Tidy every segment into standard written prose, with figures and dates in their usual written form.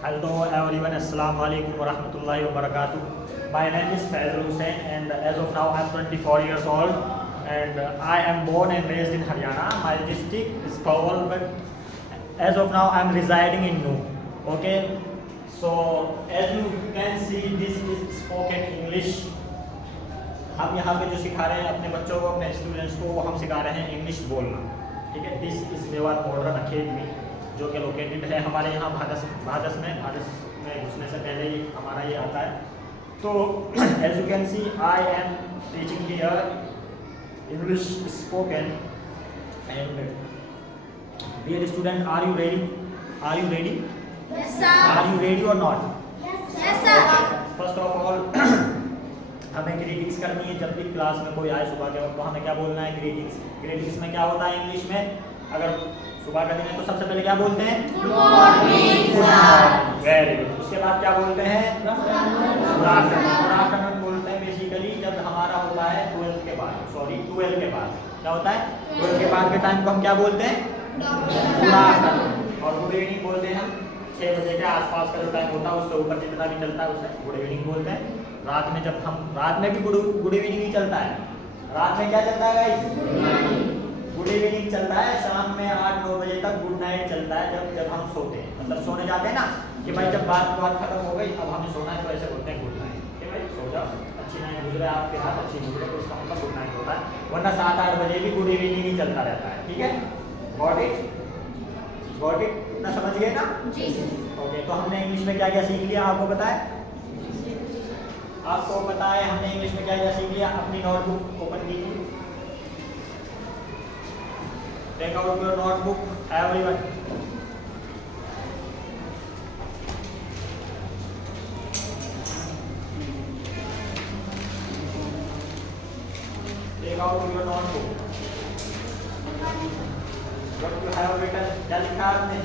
Hello everyone, Assalamu alaikum wa rahmatullahi wa barakatuh. My name is Faizal Hussain and as of now I am 24 years old and I am born and raised in Haryana. My district is Pawal, but as of now I am residing in Nuh. Okay, so as you can see this is spoken English. हम यहाँ पे जो सिखा रहे हैं अपने बच्चों को, अपने स्टूडेंट्स को, वो हम सिखा रहे हैं इंग्लिश बोलना. ठीक है, this is Mewar modern academy जो कि लोकेटेड है हमारे यहाँ भारत में घुसने से पहले ही हमारा ये आता है. तो as you can see I am teaching here English spoken and dear student, are you ready? Are you ready? Yes, sir. Are you ready और not? Yes, sir. First of all हमें ग्रीटिंग्स करनी है. जब भी class में कोई आए सुबह के वक्त तो हमें क्या बोलना है? ग्रीटिंग्स. ग्रीटिंग्स में क्या होता है इंग्लिश में? अगर सुबह का दिन है तो सबसे पहले क्या बोलते हैं? Good morning, sir. Very good. उसके बाद क्या बोलते हैं? गुड आफ्टरनून बोलते हैं बेसिकली जब हमारा होता है 12th के बाद. क्या होता है? 12th के बाद के टाइम को हम क्या बोलते हैं? Good afternoon. और गुड इवनिंग बोलते हैं हम 6 बजे के आसपास का जो टाइम होता है उससे ऊपर जितना भी चलता है उसे गुड इवनिंग बोलते हैं. रात में जब हम रात में भी गुड इवनिंग ही चलता है. रात में क्या चलता है गाइस? गुड इवनिंग चलता है. शाम में 8-9 बजे तक गुड नाइट चलता है जब हम सोते हैं, मतलब सोने जाते हैं ना कि भाई जब बात खत्म हो गई अब हमें सोना है तो ऐसे बोलते हैं गुड नाइट कि भाई सो जाओ, अच्छी नाइट गुजरे आपके साथ, अच्छी गुजरे तो इसका मतलब गुड नाइट होता है. वरना 7-8 बजे भी गुड इवनिंग ही चलता रहता है. ठीक है, गॉट इट? इतना समझ गए ना? जी. ओके, तो हमने इंग्लिश में क्या क्या सीख लिया आपको पता है? आपको पता है हमने इंग्लिश में क्या क्या सीख लिया? अपनी नोटबुक ओपन कीजिए. Take out your notebook everyone. Take out your notebook. What you have written? क्या लिखा आपने?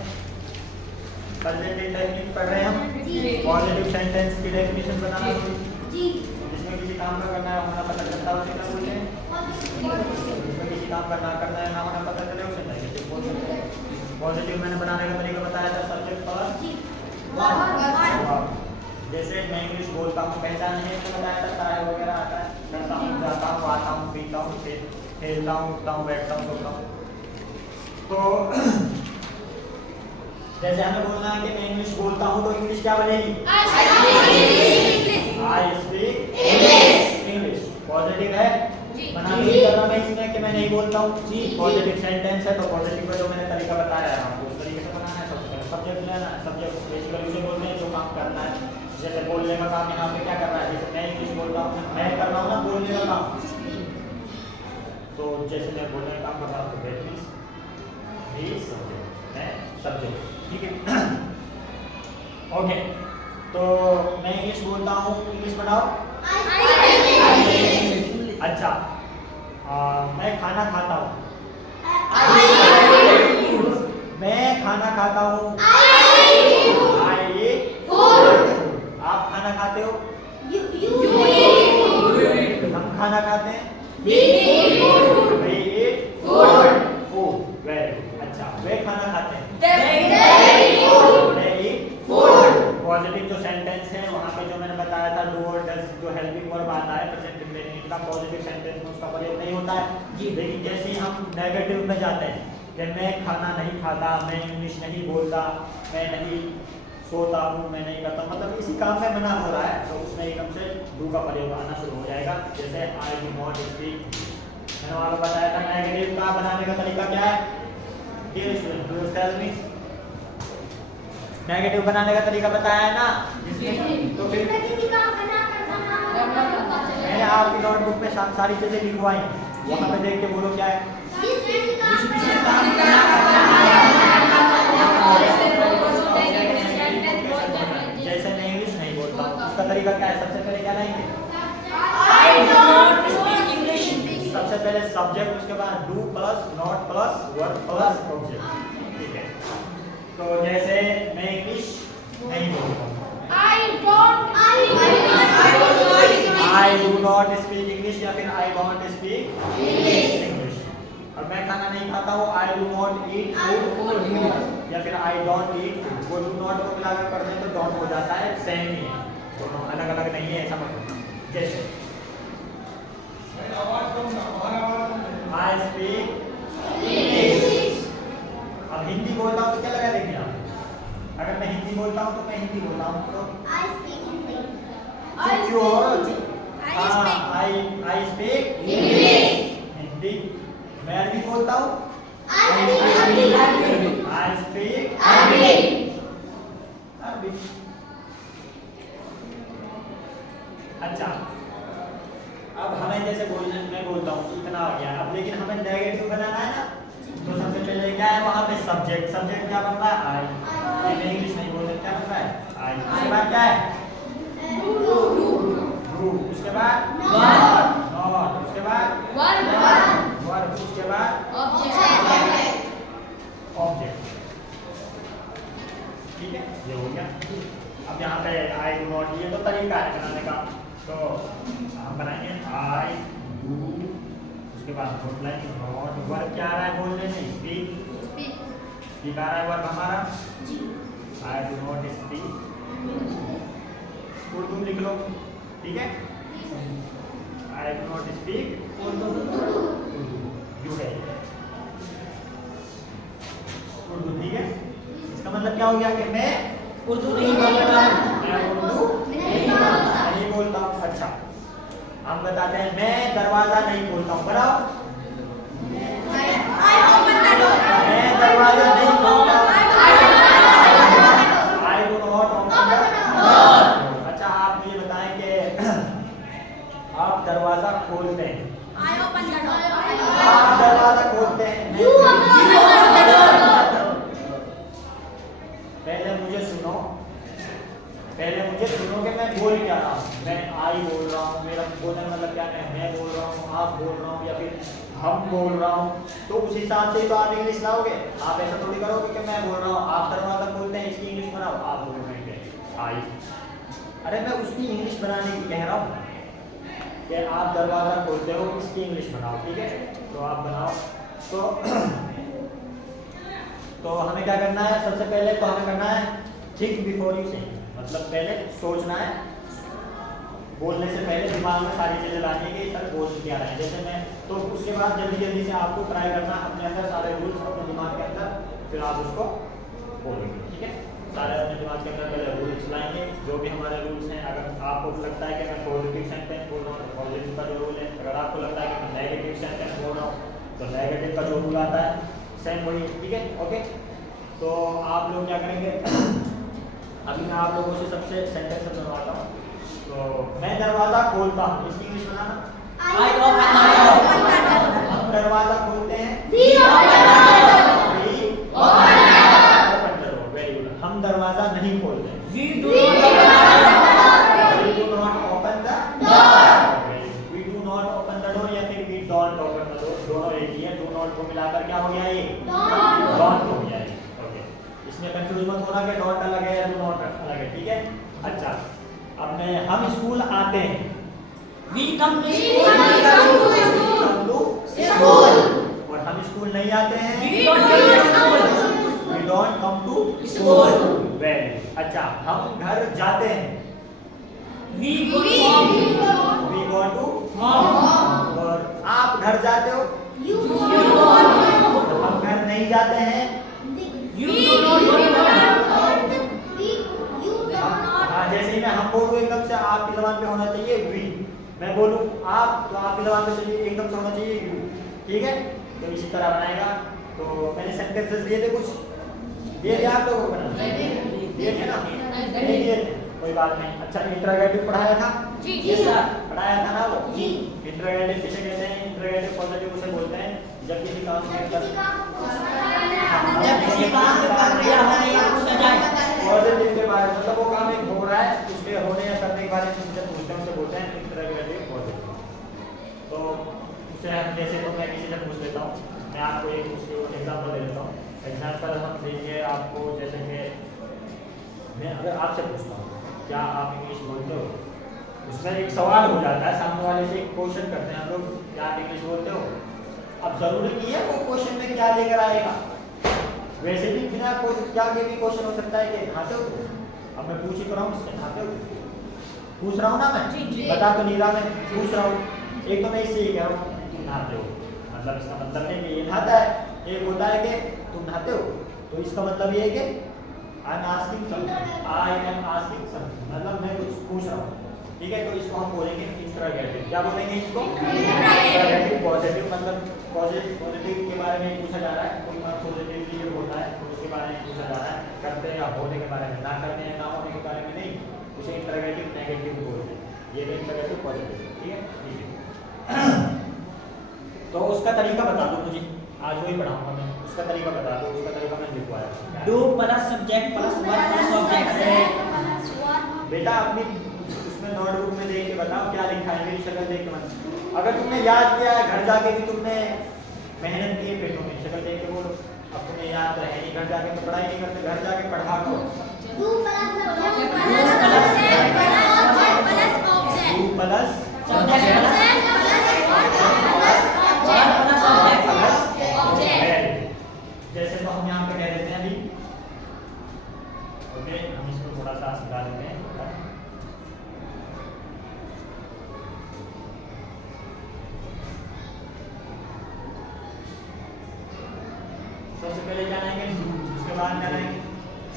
प्रेजेंट इंडेफिनिट पढ़ रहे हैं हम. जी. पॉजिटिव सेंटेंस की डेफिनेशन बताना है. जी. जिसमें किसी काम का करना है होना पता चलता है उसे क्या बोलते हैं? जिसमें किसी काम का ना करना है ना होना पता चले उसे नेगेटिव बोल सकते हैं. पॉजिटिव मैंने बनाने का तरीका बताया था. सब्जेक्ट पर जैसे मैं इंग्लिश बोलता हूँ पहचान है तो बताया था तारे वगैरह आता है. करता हूँ, जाता हूँ, आता हूँ, पीता हूँ, खेलता हूँ, उठता हूँ, बैठता हूँ, सोता हूँ. तो जैसे हमें बोलना है कि मैं इंग्लिश बोलता हूँ तो इंग्लिश क्या बनेगी? I speak English. पॉजिटिव है. मना नहीं कर रहा मैं इसमें कि मैं नहीं बोलता हूँ. पॉजिटिव सेंटेंस है तो पॉजिटिव का जो मैंने तरीका बताया है आपको उस तरीके से बनाना है. सबसे पहले सब्जेक्ट लेना है. सब्जेक्ट बेसिकली उसे बोलते हैं जो काम करना है. जैसे बोलने का काम यहाँ पे क्या कर रहा है? जैसे मैं इंग्लिश बोलता हूँ, मैं कर रहा हूँ ना बोलने का काम. तो जैसे मैं बोलने का काम कर रहा हूँ तो दैट मींस मैं सब्जेक्ट. ठीक है, ओके. तो मैं इंग्लिश बोलता हूँ, इंग्लिश बताओ. अच्छा, मैं खाना खाता हूँ. मैं खाना खाता हूँ. I eat food. आप खाना खाते हो. हम खाना खाते हैं. We eat food. Very good. अच्छा, वे खाना खाते हैं. पॉजिटिव जो सेंटेंस है वहाँ पे जो मैंने बताया था डू और डज जो हेल्पिंग वर्ब आता है प्रेजेंट इंडेफिनिट का पॉजिटिव सेंटेंस में उसका प्रयोग नहीं होता है. लेकिन जैसे ही हम नेगेटिव में जाते हैं कि मैं खाना नहीं खाता, मैं इंग्लिश नहीं बोलता, मैं नहीं सोता हूँ, मैं नहीं करता, मतलब इसी काम में मना हो रहा है तो उसमें एकदम से डू का प्रयोग आना शुरू हो जाएगा. जैसे आई डू नॉट स्पीक. मैंने वहाँ पे बताया था नेगेटिव का बनाने का तरीका क्या है? Dear student, do you tell me? Negative बनाने का तरीका बताया है ना. तो फिर मैंने आपकी नोटबुक में सारी चीजें लिखवाई, वहाँ पे देख के बोलो क्या है. जैसे मैं इंग्लिश नहीं बोलता हूँ उसका तरीका क्या है? सबसे पहले क्या लाएंगे? सबसे पहले सब्जेक्ट, उसके बाद do plus not plus verb plus object. ठीक है, तो जैसे मैं इंग्लिश नहीं बोलता हूँ. I do not speak English या फिर आई डोंट स्पीक इंग्लिश. और मैं खाना नहीं खाता हूँ. I do not eat food. या फिर आई डोंट ईट, वो डू नॉट को मिलाकर कर दें तो डोंट हो जाता है, सेम ही है, दोनों अलग अलग नहीं है, ऐसा मत। जैसे आई स्पीक इंग्लिश। अब हिंदी बोलता हूँ तो क्या लगा देंगे आप? अगर मैं हिंदी बोलता हूँ तो मैं हिंदी बोलता हूँ तो I speak Hindi. क्यों आई स्पीक हिंदी। मैं अरबी बोलता हूँ आई स्पीक अरबी। अच्छा, अब हमें जैसे बोलने मैं बोलता हूँ इतना हो गया, अब लेकिन हमें नेगेटिव बनाना है ना, तो सबसे पहले क्या है वहाँ पे सब्जेक्ट, सब्जेक्ट क्या बन रहा है? आई। मैं इंग्लिश नहीं बोल सकता, क्या बन रहा है? आई। उसके बाद क्या है? डू। उसके बाद नॉट। उसके बाद वर्ब। उसके बाद ऑब्जेक्ट। ठीक है, ये हो गया। अब यहाँ पे आई डू नॉट, ये तो तरीका है बनाने का, तो हम बनाएंगे आई डू, उसके बाद नॉट लाइन नॉट, वर्ब क्या आ रहा है बोलने में? स्पीक। स्पीक आ रहा है वर्ब हमारा, I do not speak. Urdu लिख लो, ठीक है, I do not speak Urdu. You है उर्दू, ठीक है। इसका मतलब क्या हो गया कि मैं उर्दू नहीं बोलता हूँ। मैं उर्दू नहीं बोलता हूँ। अच्छा, हम बताते हैं मैं दरवाजा नहीं खोलता हूँ, बनाओ। मैं दरवाजा नहीं खोलता हूँ, I do not open the door. अच्छा, आप ये बताएं कि आप दरवाजा खोलते हैं, आप दरवाजा खोलते हैं, पहले मुझे सुनो कि मैं बोल क्या रहा हूँ। मैं आई बोल रहा हूँ, मेरा बोलने का मतलब क्या है? मैं बोल रहा हूँ, आप बोल रहा हूँ, या फिर हम बोल रहा हूँ, तो उस हिसाब से तो आप इंग्लिश लाओगे। आप ऐसा थोड़ी करोगे कि मैं बोल रहा हूँ, आप दरवाजा खोलते हैं, इसकी इंग्लिश बनाओ, आप बोल रहे हैं आई। अरे मैं उसकी इंग्लिश बनाने की कह रहा हूँ कि आप दरवाजा खोलते हो, इसकी इंग्लिश बनाओ, ठीक है। तो आप बनाओ। तो हमें क्या करना है? सबसे पहले तो हमें करना है थिंक बिफोर यू से, मतलब पहले सोचना है, बोलने से पहले दिमाग में सारी चीजें लानी है कि सर बोल क्या रहे हैं। जैसे मैं, तो उसके बाद जल्दी जल्दी से आपको ट्राई करना अपने अंदर सारे रूल्स अपने दिमाग के अंदर, फिर आप उसको बोलेंगे, ठीक है। सारे अपने दिमाग के अंदर पहले रूल्स लाएंगे, जो भी हमारे रूल्स हैं। अगर आपको लगता है कि मैं पॉजिटिव सेंटेंस बोल रहा हूँ तो पॉजिटिव का जो रूल है, अगर आपको लगता है कि मैं नेगेटिव सेंटेंस बोल रहा हूँ तो नेगेटिव का जो रूल आता है सेम वही, ठीक है, ओके। तो आप लोग क्या करेंगे, अभी मैं आप लोगों से सबसे सेंटेंस बनवाता हूँ। तो मैं दरवाजा खोलता हूँ, इसकी इंग्लिश बनाना, हम दरवाजा खोलते हैं, वेरी गुड। हम दरवाजा नहीं खोलते हैं, we do not open the door, या फिर we don't open the door, दोनों एक ही है। do not को मिलाकर क्या हो गया? ये don't हो गया ये, ओके। इसमें कंफ्यूज मत होना कि don't अलग है या do not अलग है, ठीक है। अच्छा, अब मैं हम स्कूल आते हैं, We come to स्कूल, और हम स्कूल नहीं आते हैं, We don't come to school. we don't come to School. Very. अच्छा, हम घर जाते हैं, We go to home. we go to, Home. और आप घर जाते हो, You go to home. हम घर नहीं जाते हैं। You do not go to home. हाँ, जैसे ही मैं हम बोलूँ एकदम से आपकी ज़बान पे होना चाहिए वी, मैं बोलूँ आप तो आपकी ज़बान पे चाहिए एकदम से होना चाहिए यू, ठीक है। तो इसी तरह बनाएगा। तो मैंने सेंटेंसेस दिए थे, कुछ दिए थे आप लोगों को ना, दिए थे ना, नहीं दिए थे, कोई बात नहीं। अच्छा, इंटरोगेटिव पढ़ाया था, जी पढ़ाया था ना वो। जी। इंटरोगेटिव किसे कहते हैं? इंटरोगेटिव पॉजिटिव उसे बोलते हैं जब किसी काम में जब किसी काम में प्रक्रिया हो रही है पूछा जाए, पॉजिटिव के बारे में, मतलब वो काम एक हो रहा है, उसके होने या करने के बारे में जब पूछते हैं उसे बोलते हैं इंटरोगेटिव पॉजिटिव। तो उसे हम जैसे, तो मैं किसी से पूछ लेता हूँ, मैं आपको एक एग्जाम्पल दे देता हूँ। एग्जाम्पल हम देंगे आपको, जैसे कि मैं अगर आपसे पूछता हूँ क्या आप इंग्लिश बोलते हो, उसमें एक सवाल हो जाता है, सामने वाले से एक क्वेश्चन करते हैं हम लोग, क्या आप इंग्लिश बोलते हो। अब जरूरी नहीं है वो क्वेश्चन में क्या लेकर आएगा, वैसे भी बिना क्या ये भी क्वेश्चन हो सकता है कि नहाते हो तुम? अब मैं पूछ ही तो रहा हूँ इससे, नहाते हो? पूछ रहा हूँ ना मैं, जी। बता तो नहीं रहा, मैं पूछ रहा हूँ। एक तो मैं इससे ये कह रहा हूँ तुम नहाते हो, मतलब इसका मतलब है कि ये नहाता है। एक होता है कि तुम नहाते हो, तो इसका मतलब ये है कि आई एम आस्किंग समथिंग, मतलब मैं कुछ पूछ रहा हूँ, ठीक है। तो इसको हम बोलेंगे इंटरोगेटिव। क्या बोलेंगे इसको? इंटरोगेटिव। पॉजिटिव मतलब पॉजिटिव के बारे में पूछा जा रहा है, कोई बात पॉजिटिवली जो होता है तो उसके बारे में पूछा जा रहा है, करते हैं या होने के बारे में, ना करते हैं ना होने के बारे में नहीं, उसे इंटरोगेटिव नेगेटिव बोलते हैं। ये भी इंटरोगेटिव पॉजिटिव, ठीक है, ठीक है। तो उसका तरीका बता दो मुझे, आज वही पढ़ाऊंगा मैं, उसका तरीका बता दो, उसका तरीका मैं लिखवाया। Do plus subject plus verb plus object. बेटा अपनी उसमें नोटबुक में देख के बताओ क्या लिखा है, मेरी शक्ल देख के मत। अगर तुमने याद किया है, घर जाके भी तुमने मेहनत की है पेटों में, शक्ल देख के बोलो। अब तुम्हें याद रहे नहीं, घर जाके तो पढ़ाई नहीं करते, घर जाके पढ़ा करो। Do plus subject plus object. जैसे तो हम यहाँ पे कह देते हैं अभी, ओके, हम इसको थोड़ा सा समझा देते हैं। सबसे पहले क्या लाएंगे? उसके बाद क्या लाएंगे?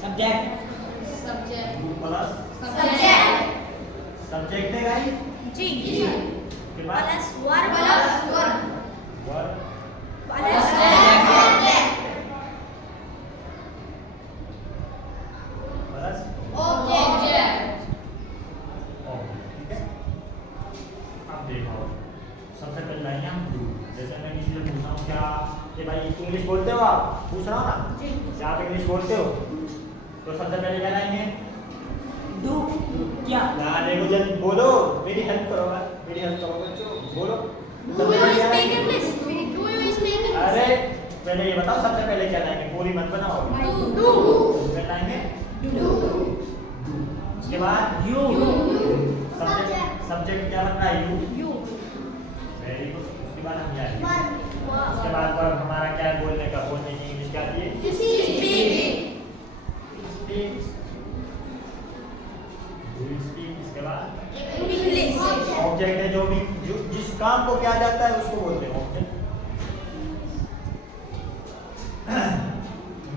सब्जेक्ट डू प्लस सब्जेक्ट है गाइस, उसके बाद वर्ब प्लस ठीक है। अब देखो, सबसे पहले लाएंगे हम डू। जैसे मैं किसी से पूछा हूँ क्या कि भाई इंग्लिश बोलते हो आप, पूछ रहा हूँ ना जी, आप इंग्लिश बोलते हो, तो सबसे पहले क्या लाएंगे? डू क्या? ना देखो जल्दी बोलो, मेरी हेल्प करो, मेरी हेल्प करो बच्चों, बोलो। सबसे पहले क्या लाएंगे? अरे पहले ये बताओ सबसे पहले क्या लाएंगे, पूरी मत बनाओ। फिर लाएंगे उसके बाद यू सब्जेक्ट क्या बनना है? यू। Very good. उसके बाद हम क्या लिखेंगे? उसके बाद पर हमारा क्या है बोलने का, बोलने की इंग्लिश क्या आती है? स्पीक। इसके बाद ऑब्जेक्ट है, जो भी जिस काम को किया जाता है उसको बोलते हैं ऑब्जेक्ट।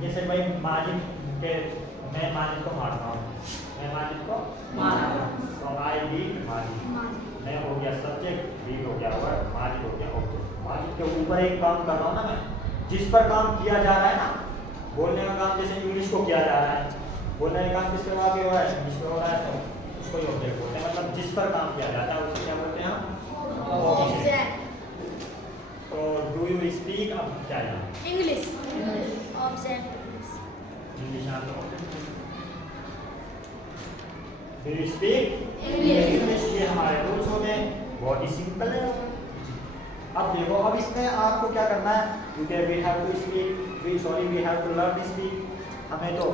जैसे भाई माजिद के, मैं माजिद को मारता हूँ, मैं माजिद को मारा, तो आई बीट माजिद, मैं हो गया सब्जेक्ट, बीट हो गया वर्ब, माजिद हो गया ऑब्जेक्ट। माजिद के ऊपर एक काम कर रहा हूँ ना मैं, जिस पर काम किया जा रहा है ना, बोलने का काम जैसे इंग्लिश को किया जा रहा है, बोलने का काम किसके आगे हो रहा है? इंग्लिश पे हो रहा है, तो उसको ही ऑब्जेक्ट बोलते हैं। मतलब जिस पर काम किया जाता है उसको क्या बोलते हैं हम? ऑब्जेक्ट। तो डू यू स्पीक, अब क्या जाना इंग्लिश आप लोग, डू यू स्पीक इंग्लिश, ये हमारे रूल्स होते हैं, बहुत ही सिंपल है। अब देखो, अब इसमें आपको क्या करना है, क्योंकि we have to speak, we have to learn speak, हमें तो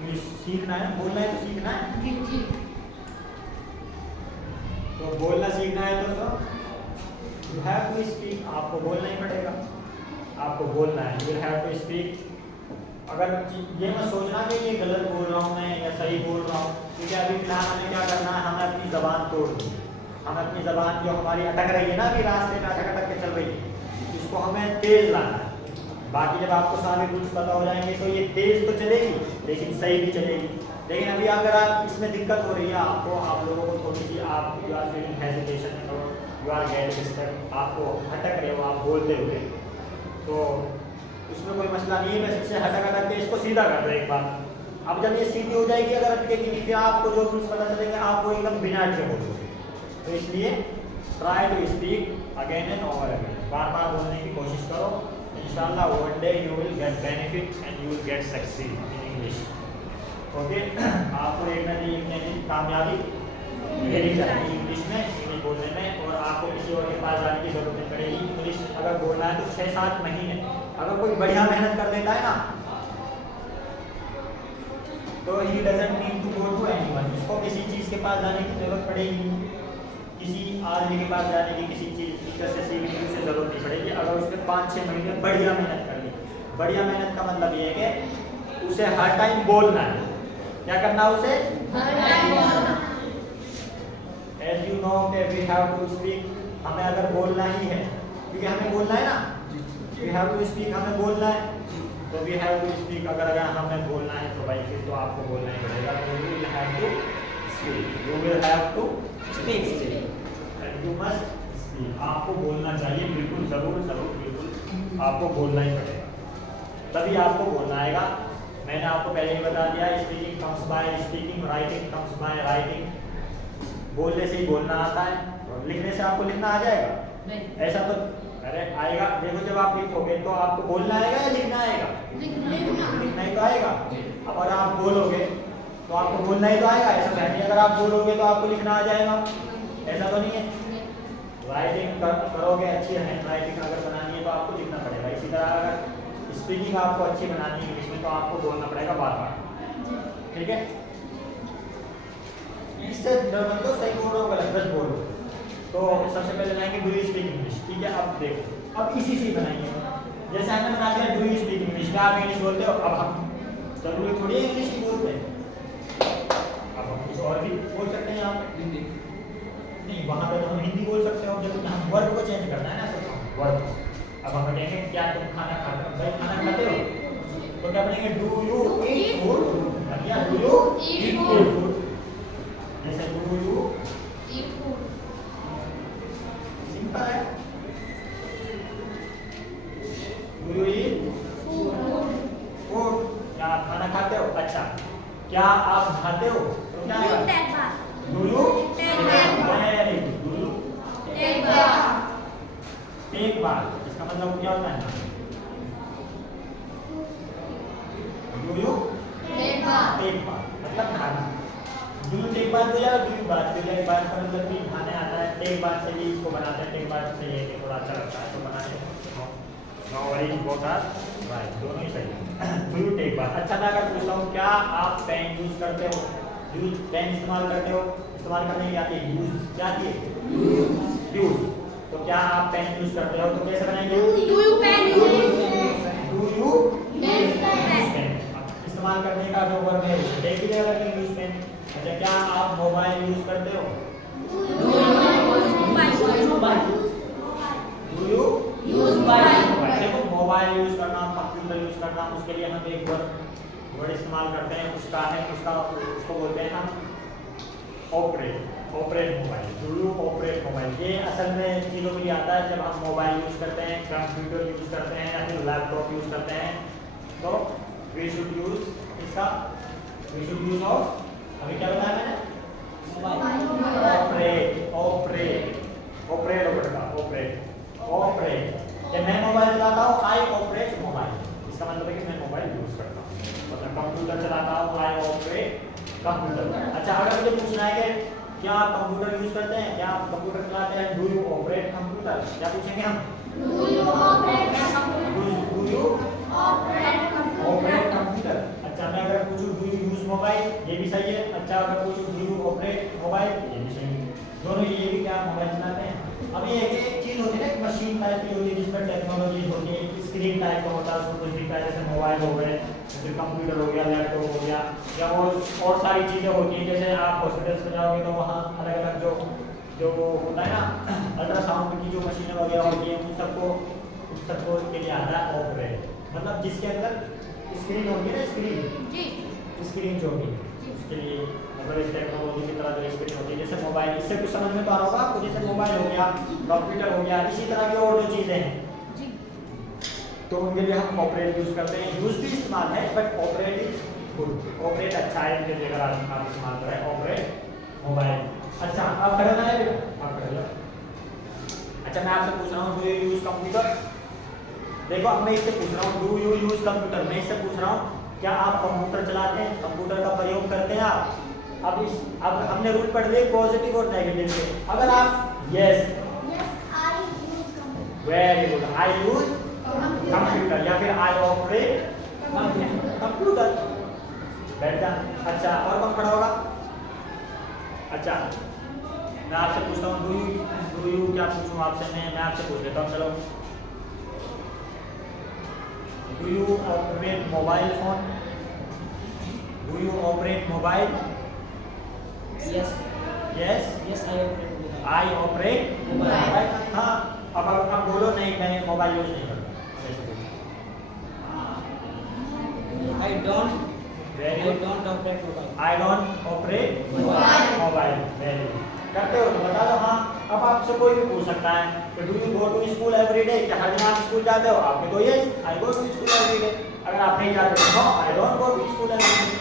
इंग्लिश सीखना है, बोलना है तो सीखना है, तो बोलना सीखना है तो यू हैव टू स्पीक, आपको बोलना ही पड़ेगा, आपको बोलना है, यू हैव टू स्पीक। अगर ये मत सोचना कि ये गलत बोल रहा हूँ मैं या सही बोल रहा हूँ, क्योंकि अभी फिलहाल हमें क्या करना है, हमें अपनी ज़बान तोड़नी, हमें अपनी ज़बान जो हमारी अटक रही है ना, अभी रास्ते में अटक के चल रही है, इसको हमें तेज़ लाना है। बाकी जब आपको सारे रूल्स पता हो जाएंगे तो ये तेज़ तो चलेगी लेकिन सही भी चलेगी। लेकिन अभी अगर आप इसमें दिक्कत हो रही है आपको, आप लोगों को थोड़ी सी, आप यू आर फीलिंग हेजिटेशन और यू आर गेटिंग स्टक, आपको हटक रहे हो आप बोलते हुए, तो उसमें कोई मसला नहीं है। मैं इससे हटक के इसको सीधा कर दो एक बार। अब जब ये सीधी हो जाएगी अगर अटकेगी नहीं, फिर आपको जो रूल्स पता चलेंगे आपको एकदम बिना अटके बोलोगे। तो इसलिए try to speak again and over again, बार बार बोलने की कोशिश करो। इंशाल्लाह one day you will get benefit and you will get succeed in English. Okay, आपको एक ना एक दिन कामयाबी मिलेगी इंग्लिश में, इंग्लिश बोलने में, और आपको किसी और के पास जाने की जरूरत नहीं पड़ेगी। इंग्लिश अगर बोलना है तो 6-7 महीने, अगर कोई बढ़िया मेहनत कर लेता है ना, तो he doesn't need to go to anyone, इसको किसी चीज़ के पास जाने की जरूरत पड़ेगी, किसी आदमी के पास जाने की, किसी चीज़ टीचर से सीखने की उसे जरूरत नहीं पड़ेगी, अगर उसने 5-6 महीने बढ़िया मेहनत कर ली, बढ़िया मेहनत का मतलब ये है कि उसे हर टाइम बोलना है। क्या करना है उसे? एज यू नो कि वी हैव टू स्पीक, हमें अगर बोलना ही है, क्योंकि हमें बोलना है ना, वी हैव टू स्पीक, हमें बोलना है, तो वी हैव टू स्पीक। अगर हमें बोलना है तो भाई फिर तो आपको बोलना ही पड़ेगा। तो you will have to speak, you will have to speak and you must speak. आपको बोलना चाहिए, बिल्कुल जरूर जरूर बिल्कुल आपको बोलना ही पड़ेगा, तभी आपको बोलना आएगा। मैंने आपको पहले ही बता दिया, speaking comes by speaking, writing comes by writing. बोलने से ही बोलना आता है, और लिखने से आपको लिखना आ जाएगा? नहीं। ऐसा तो अरे आएगा, देखो जब आप लिखोगे तो आपको बोलना आएगा या लिखना आएगा? लिखना ही तो आएगा। अब अगर आप बोलोगे तो आपको बोलना ही तो आएगा, ऐसा नहीं अगर आप बोलोगे तो आपको लिखना आ जाएगा, ऐसा तो नहीं है। राइटिंग करोगे, अच्छी हैंड राइटिंग अगर बनानी है तो आपको लिखना पड़ेगा। इसी तरह अगर स्पीकिंग आपको अच्छी बनानी है इंग्लिश में तो आपको बोलना पड़ेगा बार बार, ठीक है? इससे डर तो सही बोल रहा हूँ गलत बस बोलो। तो सबसे पहले लाएंगे डू यू स्पीक इंग्लिश, ठीक है? अब देखो, अब इसी से बनाएंगे, जैसे हमने बना दिया डू यू स्पीक इंग्लिश, क्या आप इंग्लिश बोलते हो? अब हम जरूरी थोड़ी है इंग्लिश ही बोलते हैं, अब हम कुछ और भी बोल सकते हैं यहाँ पे, हिंदी नहीं, वहाँ पे तो हम हिंदी बोल सकते हो, जब हम वर्ड को चेंज करना है ना सब वर्ड। अब हम कहेंगे क्या तुम खाना खाते हो? भाई खाना खाते हो, तो क्या बोलेंगे? डू यू ईट फूड, या डू यू ईट फूड, जैसे do you eat food, simple है। डू यू ईट फूड, क्या आप खाना खाते हो? अच्छा, क्या आप खाते हो? तो क्या है? Do you very good, do you एक बार, इसका मतलब क्या होता है? डू यू एक बार मतलब खाना। डू यू टेक बात हो या डू यू बात हो, एक बात का मतलब भी खाने आता है, टेक बात से भी इसको बनाते हैं, टेक बात से ये थोड़ा अच्छा लगता है तो बनाने no worry both are right, दोनों ही सही है। डू यू टेक बात। अच्छा, मैं अगर पूछता हूँ क्या आप पेन यूज करते हो? यूज पेन इस्तेमाल करते हो? इस्तेमाल करने की आती है, यूज क्या आती है? यूज। तो क्या आप पेन यूज करते हो? तो कैसे बनाएंगे? Do you pen use, do you pen. इस्तेमाल करने का जो वर्ब है उसे टेक की जगह लगेंगे यूज पेन। अच्छा, क्या आप मोबाइल यूज करते हो? Do you use mobile. देखो मोबाइल यूज करना, कंप्यूटर यूज करना, उसके लिए हम एक वर्ड इस्तेमाल करते हैं, उसका है उसको बोलते हैं हम operate, operate mobile. Do you operate mobile, ये असल में चीज़ों के लिए आता है जब हम मोबाइल यूज करते हैं, कंप्यूटर यूज करते हैं या फिर लैपटॉप यूज करते हैं, तो वी शुड यूज इसका, वी शुड यूज ऑफ, अभी क्या बताया मैंने? ऑपरेट, ऑपरेट, ऑपरेट होगा, ऑपरेट, ऑपरेट। जब मैं मोबाइल चलाता हूँ आई ऑपरेट मोबाइल, इसका मतलब है कि मैं मोबाइल यूज करता हूँ। मतलब कंप्यूटर चलाता हूँ आई ऑपरेट कंप्यूटर। अच्छा, अगर मुझे पूछना है कि क्या आप कंप्यूटर यूज करते हैं, क्या आप कंप्यूटर चलाते हैं, डू यू ऑपरेट कंप्यूटर, क्या पूछेंगे हम? Do you operate computer. अच्छा, मैं अगर पूछूं डू यू यूज मोबाइल, ये भी सही है। अच्छा, अगर पूछूं डू यू ऑपरेट मोबाइल, ये भी सही है। दोनों ये भी क्या मोबाइल चलाते हैं। अभी एक चीज होती है ना, मशीन टाइप की होती है जिसमें टेक्नोलॉजी होती है, स्क्रीन टाइप का होता है, उसमें कुछ दिखता है, जैसे मोबाइल हो गए, जैसे कंप्यूटर हो गया, लैपटॉप हो गया, या और सारी चीज़ें होती हैं। जैसे आप हॉस्पिटल्स में जाओगे तो वहाँ अलग अलग जो होता है ना, अल्ट्रासाउंड की जो मशीनें वगैरह होती हैं, उन सबको के लिए आता है ऑपरेट, मतलब जिसके अंदर स्क्रीन होती है ना, स्क्रीन जो होती है उसके लिए, अगर इस टेक्नोलॉजी की तरह जो स्क्रीन होती है, जैसे मोबाइल, इससे कुछ समझ में तो आ रहा होगा आपको, जैसे मोबाइल हो गया, कंप्यूटर हो गया, इसी तरह की और जो चीज़ें हैं, तो उनके लिए हम ऑपरेट यूज करते हैं। यूज भी इस्तेमाल है but operate is good, operate अच्छा है, इनके जगह आप इस्तेमाल करें ऑपरेट मोबाइल। अच्छा, आप खड़े ना है, आप खड़े लो। अच्छा, मैं आपसे पूछ रहा हूँ डू यू यूज कंप्यूटर। देखो, अब मैं इससे पूछ रहा हूँ डू यू यूज कंप्यूटर, मैं इससे पूछ रहा हूँ क्या आप कंप्यूटर चलाते हैं, कंप्यूटर का प्रयोग करते हैं आप? अब हमने रूल पढ़ लिए पॉजिटिव और नेगेटिव के। अगर आप यस वेरी गुड, आई यूज कंप्यूटर, या फिर आई ऑपरेट कंप्यूटर, बैठ जा। अच्छा, और कौन खड़ा होगा? अच्छा, मैं आपसे पूछता हूँ डू यू क्या पूछूं आपसे, मैं आपसे पूछ लेता हूँ, चलो Do you operate mobile phone? Do you operate mobile? Yes. Yes. Yes, I operate mobile. I operate Mobile. हाँ अब बोलो नहीं मैं मोबाइल यूज नहीं करता I don't. Very I good. don't operate mobile. I don't operate Mobile. mobile. Very good. करते हो तो बता दो हाँ अब आपसे कोई भी पूछ सकता है कि do you go to school every day क्या हर दिन आप स्कूल जाते हो आपके तो yes I go to school every day अगर आप नहीं जाते no I don't go to school every day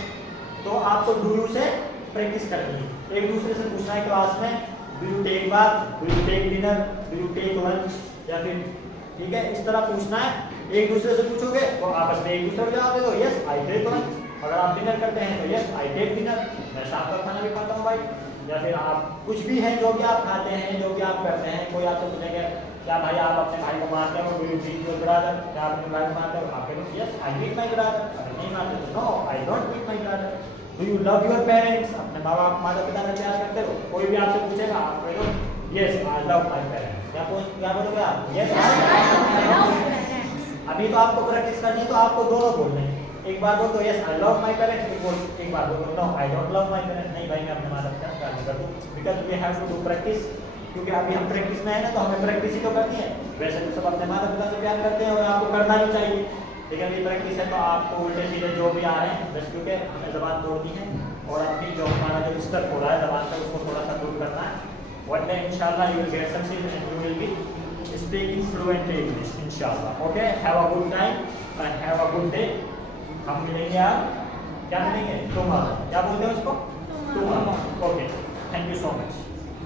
तो आपको डू यू से प्रैक्टिस करनी है एक दूसरे से पूछना है क्लास में do you take bath do you take dinner do you take lunch या फिर ठीक है इस तरह पूछना है एक दूसरे से पूछोगे तो आपस में एक दूसरे को जवाब दे दो यस आई टेक लंच अगर आप डिनर करते हैं तो यस आई टेक डिनर मैं शाम का खाना भी खाता हूँ भाई या फिर आप कुछ भी हैं जो भी आप खाते हैं जो भी आप करते हैं कोई आपसे पूछेंगे क्या भाई आप अपने भाई को मारते हो do you beat your brother क्या आप अपने भाई को मारते हो आप कहोगे yes I beat my brother अगर नहीं मारते तो no I don't beat my brother do you love your parents अपने माँ बाप माता पिता का प्यार करते हो कोई भी आपसे पूछेगा आप कहो yes I love my parents क्या बोलोगे आप यस अभी तो आपको प्रैक्टिस करनी है तो आपको दोनों बोलने हैं एक बार बोल तो yes I love my parents एक बार बोल no I don't love my parents नहीं भाई मैं अपने माता पिता से प्यार नहीं करता because we have to do practice क्योंकि अभी हम प्रैक्टिस में है ना तो हमें प्रैक्टिस ही तो करनी है वैसे तो सब अपने माता पिता से प्यार करते हैं और आपको करना भी चाहिए लेकिन ये प्रैक्टिस है तो आपको उल्टे सीधे जो भी आ रहे हैं बस क्योंकि हमें जबान तोड़नी है और अपनी जो हमारा जो स्तर हो रहा है जबान का उसको थोड़ा सा दूर करना है वन डे इंशाल्लाह you will get success and you will be speaking fluent English इंशाल्लाह okay have a good time and have a good day हम मिलेंगे यार क्या मिलेंगे टुमारो क्या बोलते हैं उसको tomorrow okay thank you so much